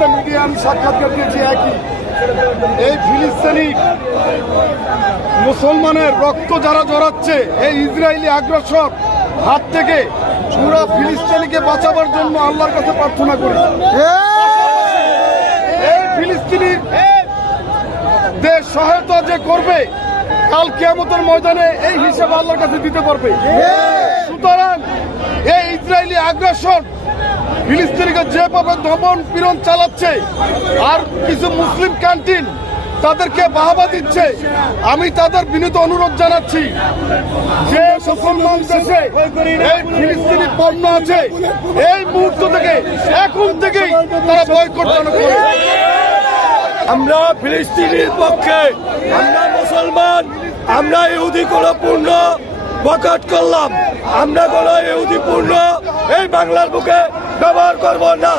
একটা মিডিয়া আমি সাক্ষাৎকার দিয়েছি একই। এই ফিলিস্তিনি মুসলমানের রক্ত যারা জড়াচ্ছে এই ইসরায়েলি আগ্রাসর হাত থেকে পুরা ফিলিস্তিনিকে বাঁচাবার জন্য আল্লাহর কাছে প্রার্থনা করি। এই ফিলিস্তিনি দেশ সহায়তা যে করবে কাল কিয়ামতের ময়দানে এই হিসাব আল্লাহর কাছে দিতে পারবে। সুতরাং এই ইসরায়েলি আগ্রাসন ফিলিস্তিনিকে যেভাবে দমন পীড়ন চালাচ্ছে আর কিছু মুসলিম ক্যান্টিন তাদেরকে বাহবা দিচ্ছে, আমি তাদের বিনীত অনুরোধ জানাচ্ছি যে মুসলমান দেশে এই ফিলিস্তিনি পণ্য আছে এই মুহূর্ত থেকে এখন থেকেই তারা বয়কট করে। আমরা ফিলিস্তিনির পক্ষে, আমরা মুসলমান, আমরা ইহুদি কোনো পূর্ণ বয়কট করলাম। আমরা কোনো ইহুদি পূর্ণ এই বাংলার বুকে ব্যবহার করব না।